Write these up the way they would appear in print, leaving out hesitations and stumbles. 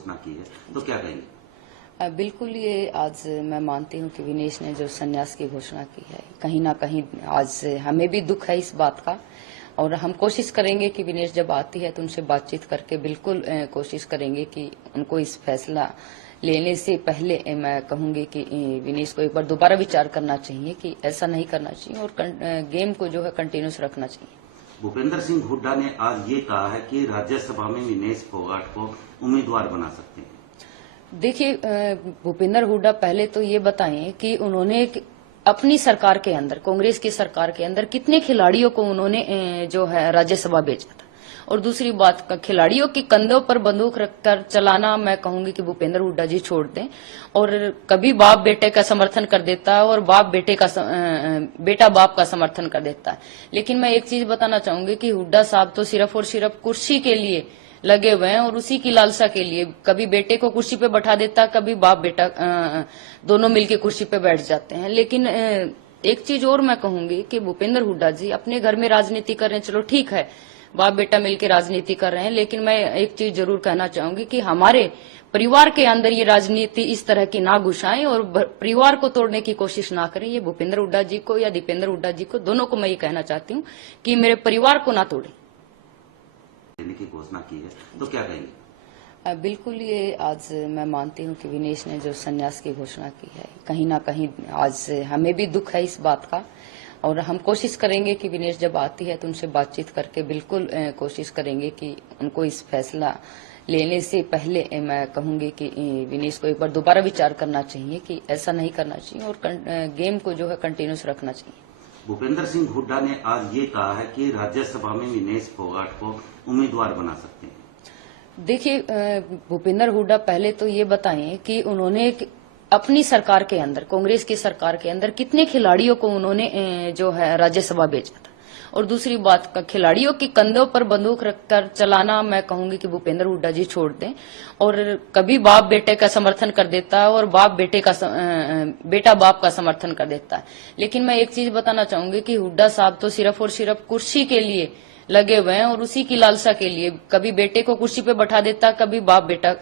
घोषणा की है, तो क्या कहेंगे? बिल्कुल, ये आज मैं मानती हूँ कि विनेश ने जो संन्यास की घोषणा की है, कहीं ना कहीं आज हमें भी दुख है इस बात का, और हम कोशिश करेंगे कि विनेश जब आती है तो उनसे बातचीत करके बिल्कुल कोशिश करेंगे कि उनको इस फैसला लेने से पहले मैं कहूंगी कि विनेश को एक बार दोबारा विचार करना चाहिए कि ऐसा नहीं करना चाहिए और गेम को जो है कंटिन्यूस रखना चाहिए। भूपेंद्र सिंह हुड्डा ने आज ये कहा है कि राज्यसभा में विनेश फोगाट को उम्मीदवार बना सकते हैं। देखिए, भूपेंद्र हुड्डा पहले तो ये बताएं कि उन्होंने अपनी सरकार के अंदर, कांग्रेस की सरकार के अंदर कितने खिलाड़ियों को उन्होंने जो है राज्यसभा भेजा था। और दूसरी बात, खिलाड़ियों के कंधों पर बंदूक रखकर चलाना मैं कहूंगी कि भूपेंद्र हुड्डा जी छोड़ दें। और कभी बाप बेटे का समर्थन कर देता है और बेटा बाप का समर्थन कर देता है। लेकिन मैं एक चीज बताना चाहूंगी कि हुड्डा साहब तो सिर्फ और सिर्फ कुर्सी के लिए लगे हुए हैं और उसी की लालसा के लिए कभी बेटे को कुर्सी पे बैठा देता, कभी बाप बेटा दोनों मिलके कुर्सी पे बैठ जाते हैं। लेकिन एक चीज और मैं कहूंगी कि भूपेंद्र हुड्डा जी अपने घर में राजनीति कर रहे हैं, चलो ठीक है, बाप बेटा मिलकर राजनीति कर रहे हैं, लेकिन मैं एक चीज जरूर कहना चाहूंगी कि हमारे परिवार के अंदर ये राजनीति इस तरह की ना घुसाएं और परिवार को तोड़ने की कोशिश ना करें। ये भूपेंद्र हुड्डा जी को या दीपेंद्र हुड्डा जी को, दोनों को मैं ये कहना चाहती हूँ कि मेरे परिवार को ना तोड़े। की घोषणा की है, तो क्या कहेंगे? बिल्कुल, ये आज मैं मानती हूँ कि विनेश ने जो संन्यास की घोषणा की है, कहीं ना कहीं आज हमें भी दुख है इस बात का, और हम कोशिश करेंगे कि विनेश जब आती है तो उनसे बातचीत करके बिल्कुल कोशिश करेंगे कि उनको इस फैसला लेने से पहले मैं कहूंगी कि विनेश को एक बार दोबारा विचार करना चाहिए कि ऐसा नहीं करना चाहिए और गेम को जो है कंटिन्यूस रखना चाहिए। भूपेंद्र सिंह हुड्डा ने आज ये कहा है कि राज्यसभा में विनेश फोगाट को उम्मीदवार बना सकते हैं। देखिए, भूपेंद्र हुड्डा पहले तो ये बताएं कि उन्होंने अपनी सरकार के अंदर, कांग्रेस की सरकार के अंदर कितने खिलाड़ियों को उन्होंने जो है राज्यसभा भेजा था। और दूसरी बात, खिलाड़ियों के कंधों पर बंदूक रखकर चलाना मैं कहूंगी कि भूपेंद्र हुड्डा जी छोड़ दें। और कभी बाप बेटे का समर्थन कर देता है और बेटा बाप का समर्थन कर देता है। लेकिन मैं एक चीज बताना चाहूंगी कि हुड्डा साहब तो सिर्फ और सिर्फ कुर्सी के लिए लगे हुए हैं और उसी की लालसा के लिए कभी बेटे को कुर्सी पे बैठा देता, कभी बाप बेटा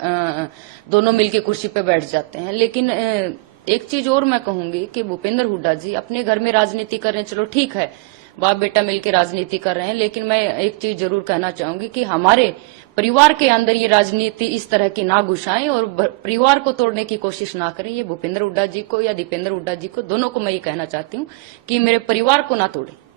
दोनों मिलके कुर्सी पे बैठ जाते हैं। लेकिन एक चीज और मैं कहूंगी कि भूपेंद्र हुड्डा जी अपने घर में राजनीति कर रहे हैं, चलो ठीक है, बाप बेटा मिलकर राजनीति कर रहे हैं, लेकिन मैं एक चीज जरूर कहना चाहूंगी कि हमारे परिवार के अंदर ये राजनीति इस तरह की ना घुसाएं और परिवार को तोड़ने की कोशिश ना करें। ये भूपेंद्र हुड्डा जी को या दीपेंद्र हुड्डा जी को, दोनों को मैं ये कहना चाहती हूँ कि मेरे परिवार को ना तोड़े।